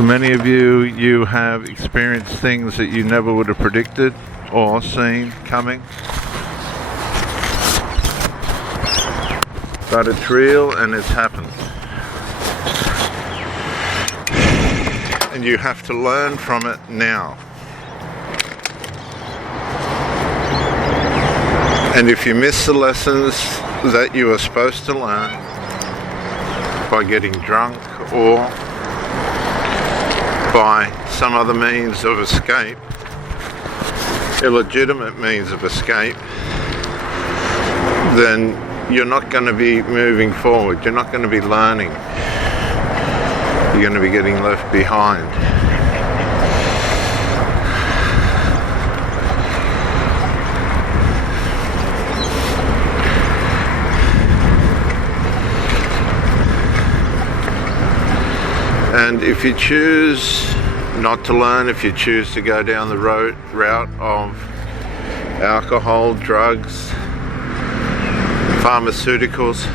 For many of you, you have experienced things that you never would have predicted or seen coming. But it's real and it's happened. And you have to learn from it now. And if you miss the lessons that you are supposed to learn by getting drunk or by some other means of escape, illegitimate means of escape, then you're not going to be moving forward. You're not going to be learning. You're going to be getting left behind. And if you choose not to learn, if you choose to go down the route of alcohol, drugs, pharmaceuticals,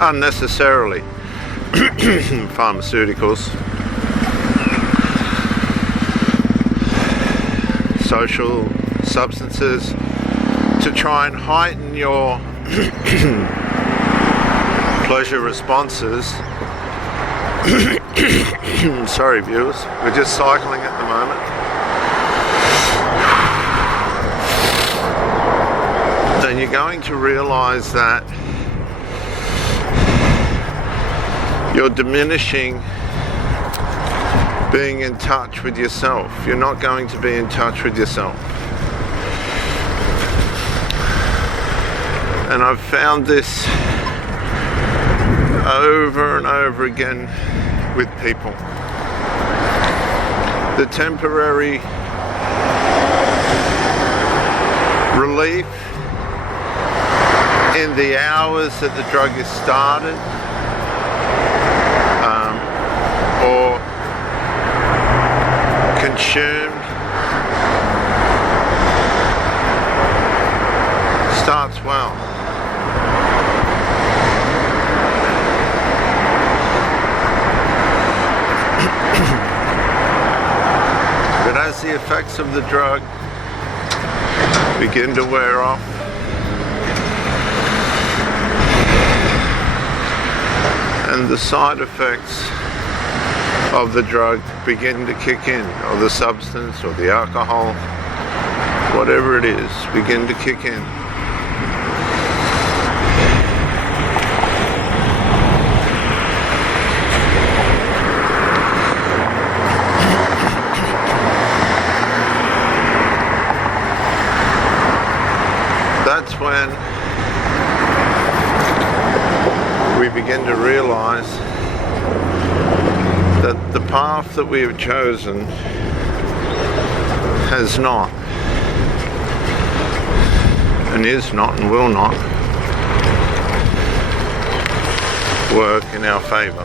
unnecessarily pharmaceuticals, social substances, to try and heighten your pleasure responses. Sorry viewers, we're just cycling at the moment. Then you're going to realize that you're diminishing being in touch with yourself. You're not going to be in touch with yourself. And I've found this over and over again with people. The temporary relief in the hours that the drug is started, or consumed, starts well. But as the effects of the drug begin to wear off, and the side effects of the drug begin to kick in, or the substance, or the alcohol, whatever it is, begin to kick in. That's when we begin to realize that the path that we have chosen has not, and is not, and will not work in our favor.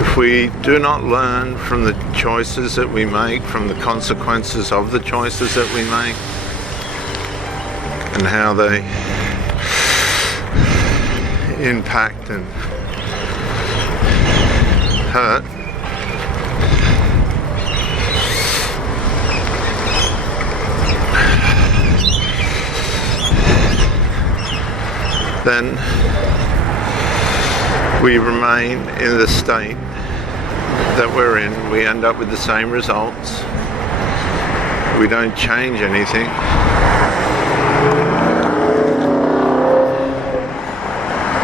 If we do not learn from the choices that we make, from the consequences of the choices that we make, and how they impact and hurt, then we remain in the state that we're in. We end up with the same results. We don't change anything.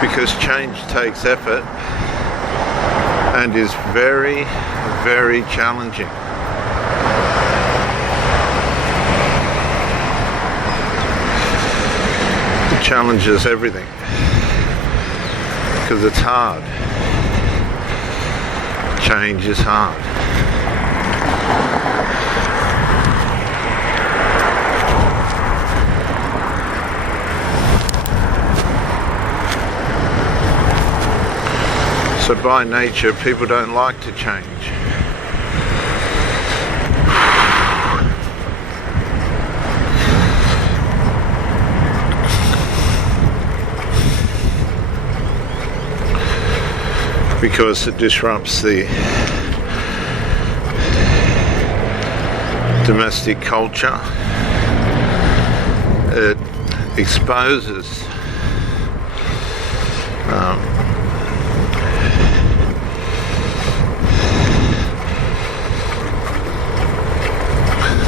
Because change takes effort and is very, very challenging. It challenges everything because it's hard. Change is hard. So by nature, people don't like to change. because it disrupts the domestic culture. It exposes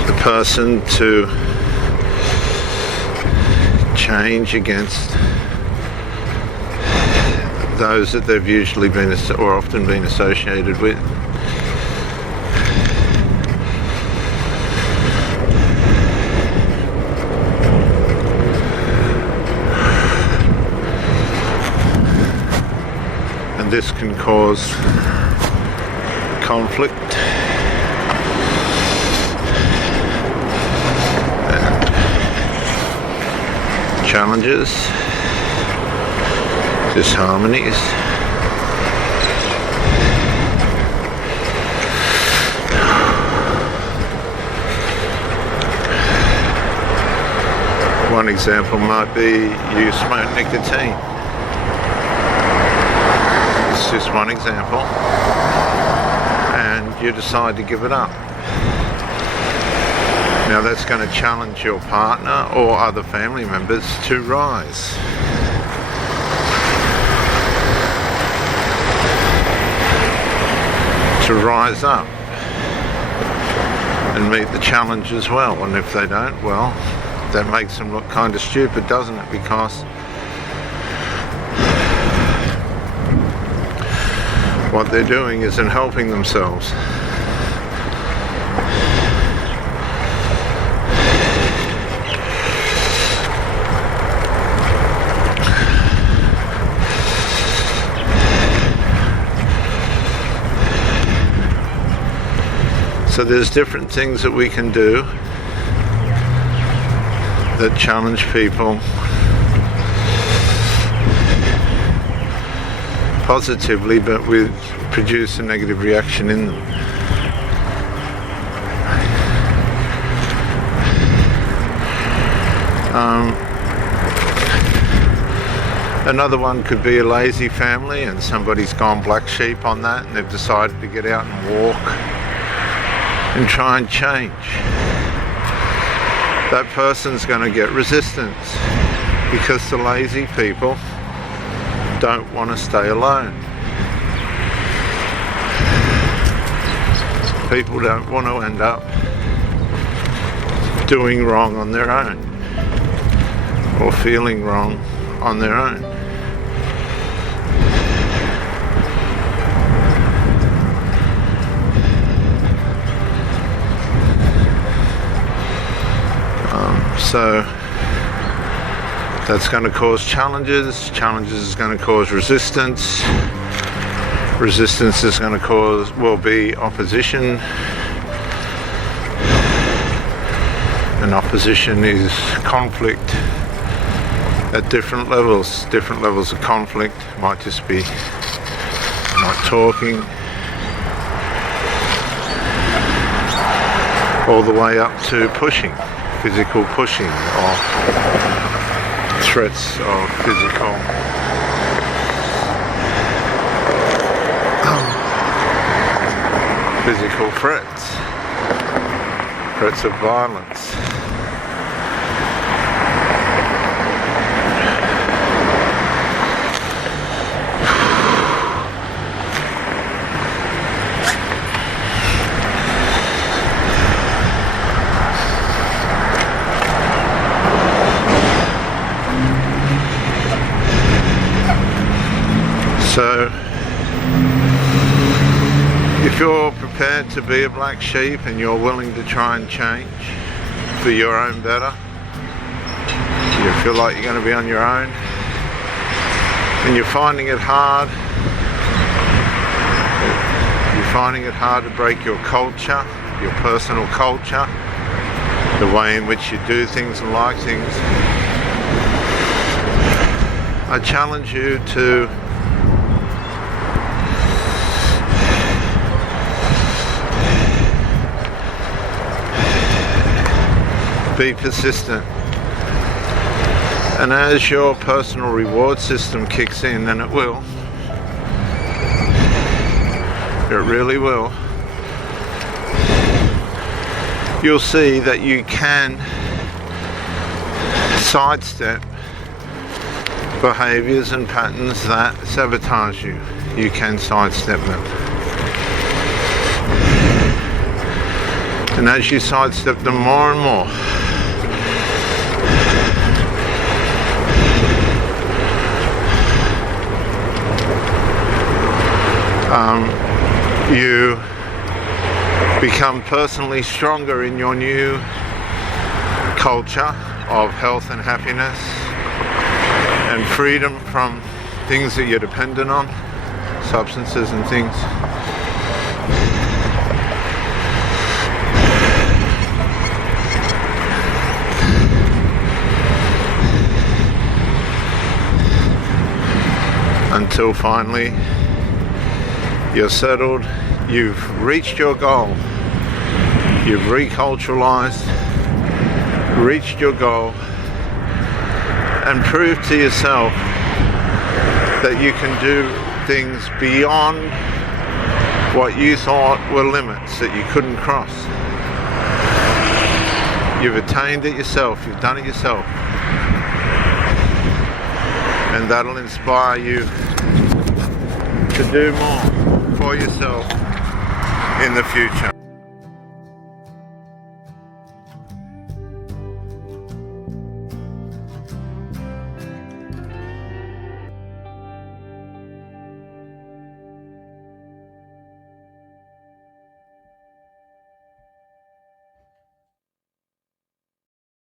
the person to change against those that they've usually been or often been associated with. And this can cause conflict and challenges, disharmonies. One example might be you smoke nicotine. It's just one example, and you decide to give it up. Now that's going to challenge your partner or other family members to rise. To rise up and meet the challenge as well. And if they don't, well, that makes them look kind of stupid, doesn't it? Because what they're doing isn't helping themselves. So there's different things that we can do that challenge people positively, but we produce a negative reaction in them. Another one could be a lazy family and somebody's gone black sheep on that and they've decided to get out and walk and try and change. That person's going to get resistance because the lazy people don't want to stay alone. People don't want to end up doing wrong on their own or feeling wrong on their own. So that's going to cause challenges. Challenges is going to cause resistance. Resistance is going to will be opposition. And opposition is conflict at different levels. Different levels of conflict might just be not talking, all the way up to pushing. Physical pushing or threats of physical threats of violence. So, if you're prepared to be a black sheep and you're willing to try and change for your own better, you feel like you're going to be on your own, and you're finding it hard, to break your culture, your personal culture, the way in which you do things and like things, I challenge you to be persistent. And as your personal reward system kicks in, and it will, It really will. You'll see that you can sidestep behaviors and patterns that sabotage you. You can sidestep them. And as you sidestep them more and more, you become personally stronger in your new culture of health and happiness and freedom from things that you're dependent on, substances and things. Until finally you're settled, you've reached your goal, you've reculturalized, reached your goal, and proved to yourself that you can do things beyond what you thought were limits that you couldn't cross. You've attained it yourself, you've done it yourself, and that'll inspire you to do more for yourself in the future.